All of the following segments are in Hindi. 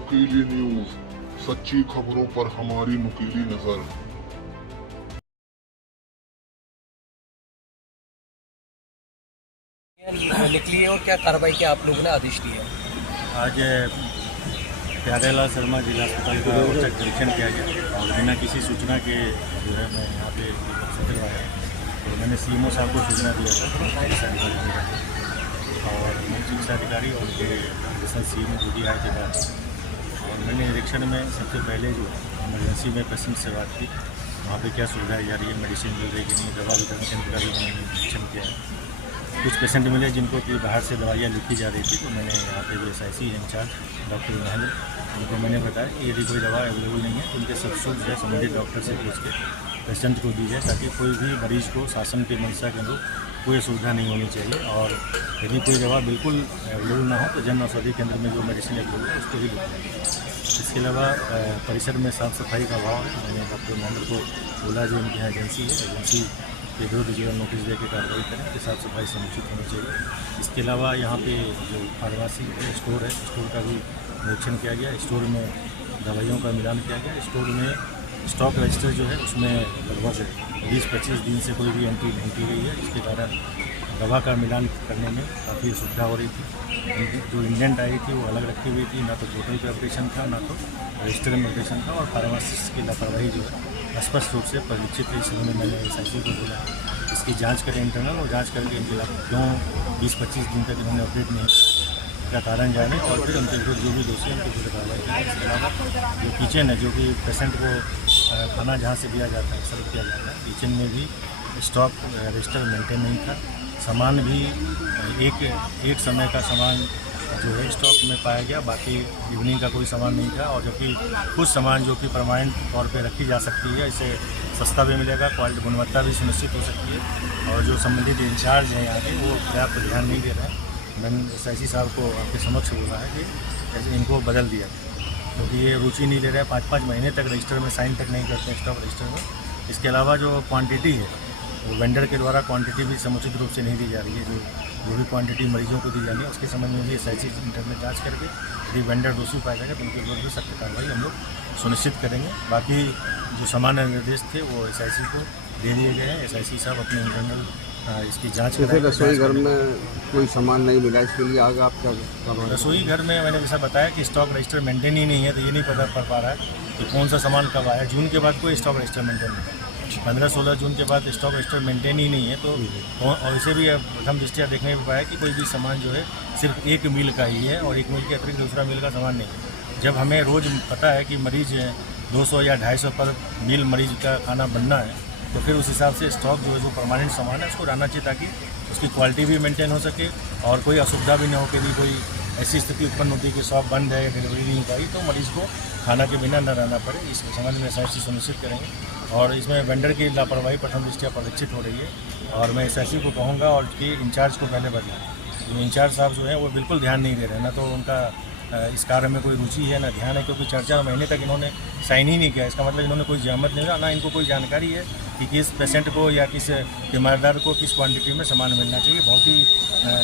नुकीली न्यूज, सच्ची खबरों पर हमारी नुकीली नजर। निकली है और क्या कार्रवाई के आप लोगों ने आदेश दिए? आज प्यारेलाल शर्मा जिला अस्पताल का औचक निरीक्षण किया गया और बिना किसी सूचना के जो है मैं यहाँ पे सेटल आया। तो मैंने सीएमओ साहब को सूचना दिया था और मुख्य चिकित्सा अधिकारी और उनके एडिशनल सीएमओ जो भी आए थे बात। और मैंने निरीक्षण में सबसे पहले जो इमरजेंसी में पेशेंट से बात की, वहाँ पे क्या सुविधाएं जा रही है, मेडिसिन मिल रही है कि नहीं, दवा वितरण केंद्र का भी मैंने निरीक्षण किया है। कुछ पेशेंट मिले जिनको कि बाहर से दवाइयाँ लिखी जा रही थी, तो मैंने यहाँ पे जो SIC है इंचार्ज डॉक्टर महेंद्र, उनको मैंने बताया कि यदि कोई दवा अवेलेबल नहीं है तो उनके सब्सिट्यूट जो है संबंधित डॉक्टर से पूछ के पेशेंट को दी जाए, ताकि कोई भी मरीज को शासन के मंशा के अनुरूप कोई असुविधा नहीं होनी चाहिए। और यदि कोई दवा बिल्कुल अवेलेबल ना हो तो जन औषधि केंद्र में जो मेडिसिन अवेलेबल है उसको भी लिखा। इसके अलावा परिसर में साफ़ सफाई का अभाव है। मैंने डॉक्टर महेंद्र को बोला जो उनकी यहाँ एजेंसी है, एजेंसी के विरुद्ध जो नोटिस दे के कार्रवाई करें कि साफ़ सफाई समुचित होनी चाहिए। इसके अलावा यहाँ पे जो फार्मेसी स्टोर है, स्टोर का भी निरीक्षण किया गया। स्टोर में दवाइयों का मिलान किया गया। स्टोर में स्टॉक रजिस्टर जो है उसमें लगभग 20-25 दिन से कोई भी एंट्री नहीं की गई है, जिसके कारण दवा का मिलान करने में काफ़ी असुविधा हो रही थी। जो इंडेंट आई थी वो अलग रखी हुई थी, ना तो बोतल पे ऑपरेशन था, ना तो रजिस्टर में ऑपरेशन था। और फार्मासिस्ट की लापरवाही जो है स्पष्ट रूप से परिलक्षित है। इसलिए मैंने SIC को बोला इसकी जांच करें इंटरनल, और जांच करके इनके क्यों 20-25 दिन तक इन्होंने अपडेट नहीं का कारण जाने और फिर उनके विरुद्ध जो भी दोषी हैं उनके विरुद्ध कार्रवाई करें। इसके अलावा जो किचन है, जो कि पेशेंट को खाना जहाँ से दिया जाता है, सर्व किया जाता है, किचन में भी स्टॉक रजिस्टर मेंटेन नहीं था। सामान भी एक समय का सामान जो है स्टॉक में पाया गया, बाकी इवनिंग का कोई सामान नहीं था। और जबकि कुछ सामान जो कि परमानेंट तौर पे रखी जा सकती है, इसे सस्ता भी मिलेगा, क्वालिटी गुणवत्ता भी सुनिश्चित हो सकती है। और जो संबंधित इंचार्ज हैं यहाँ के, वो पर्याप्त ध्यान नहीं दे रहे हैं। मैंने SIC साहब को आपके समक्ष बोला है कि जैसे इनको बदल दिया, क्योंकि ये रुचि नहीं ले रहे हैं। 5-5 महीने तक रजिस्टर में साइन तक नहीं करते हैं, स्टॉक रजिस्टर में। इसके अलावा जो क्वांटिटी है वो वेंडर के द्वारा क्वांटिटी भी समुचित रूप से नहीं दी जा रही है। जो भी क्वांटिटी मरीजों को दी जानी है उसके संबंध में भी SIC इंटर में जाँच करके यदि वेंडर दोषी पाया जाएगा तो उनके विरुद्ध भी सख्त कार्रवाई हम लोग सुनिश्चित करेंगे। बाकी जो सामान्य निर्देश थे वो SIC को दे दिए गए हैं। SIC साहब अपने इंटरनल इसकी जांच करें। रसोई घर में कोई सामान नहीं मिला, इसके लिए आगे आप क्या करवाएं? रसोई घर में मैंने जैसा बताया कि स्टॉक रजिस्टर मेंटेन ही नहीं है, तो ये नहीं पता पड़ पा रहा है कि कौन सा सामान कब आया। जून के बाद कोई स्टॉक रजिस्टर मेंटेन नहीं है। 15-16 जून के बाद स्टॉक रजिस्टर मेंटेन ही नहीं है। तो और इसे भी प्रथम दृष्टया देखने में पाया कि कोई भी सामान जो है सिर्फ एक मील का ही है और एक मील के अतिरिक्त दूसरा मील का सामान नहीं है। जब हमें रोज़ पता है कि मरीज 200 या 250 पर मील मरीज का खाना बनना है, तो फिर उस हिसाब से स्टॉक जो है जो परमानेंट सामान है उसको रहना चाहिए, ताकि उसकी क्वालिटी भी मेंटेन हो सके और कोई असुविधा भी ना हो। कि कोई ऐसी स्थिति उत्पन्न होती है कि शॉप बंद है या डिलीवरी नहीं हो पाई तो मरीज को खाना के बिना न रहना पड़े। इस संबंध में SIC सुनिश्चित करेंगे। और इसमें वेंडर की लापरवाही प्रथम दृष्टया परिलक्षित हो रही है और मैं SIC को कहूँगा और कि इंचार्ज को पहले बदलें। इंचार्ज साहब जो है वो बिल्कुल ध्यान नहीं दे रहे, ना तो उनका इस कार्य में कोई रुचि है ना ध्यान है, क्योंकि 4-4 महीने तक इन्होंने साइन ही नहीं किया। इसका मतलब इन्होंने कोई जहमत नहीं हुआ, ना इनको कोई जानकारी है कि किस पेशेंट को या किस तीमारदार को किस क्वांटिटी में सामान मिलना चाहिए। बहुत ही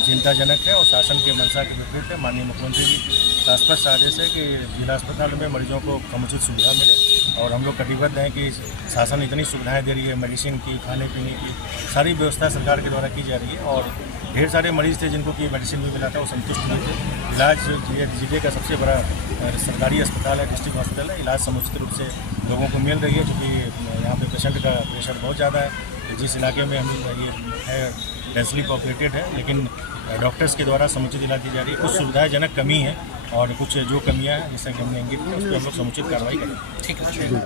चिंताजनक है और शासन के मंशा के विपरीत है। माननीय मुख्यमंत्री जी का स्पष्ट आदेश है कि जिला अस्पताल में मरीजों को समुचित सुविधा मिले और हम लोग कटिबद्ध हैं कि शासन इतनी सुविधाएँ दे रही है, मेडिसिन की, खाने पीने की सारी व्यवस्था सरकार के द्वारा की जा रही है। और ढेर सारे मरीज थे जिनको कि मेडिसिन भी मिला था, वो संतुष्ट नहीं थे। इलाज जिले का सबसे बड़ा सरकारी अस्पताल है, डिस्ट्रिक्ट हॉस्पिटल है, इलाज समुचित रूप से लोगों को मिल रही है। क्योंकि यहाँ पे पेशेंट का प्रेशर बहुत ज़्यादा है। जिस इलाके में हम ये है डेंसली पॉपुलेटेड है, लेकिन डॉक्टर्स के द्वारा समुचित इलाज दी जा रही है। कुछ सुविधाजनक कमी है और कुछ जो कमियाँ हैं जैसे कि हमने इंगित की उस पर हम लोग समुचित कार्रवाई करें। ठीक है।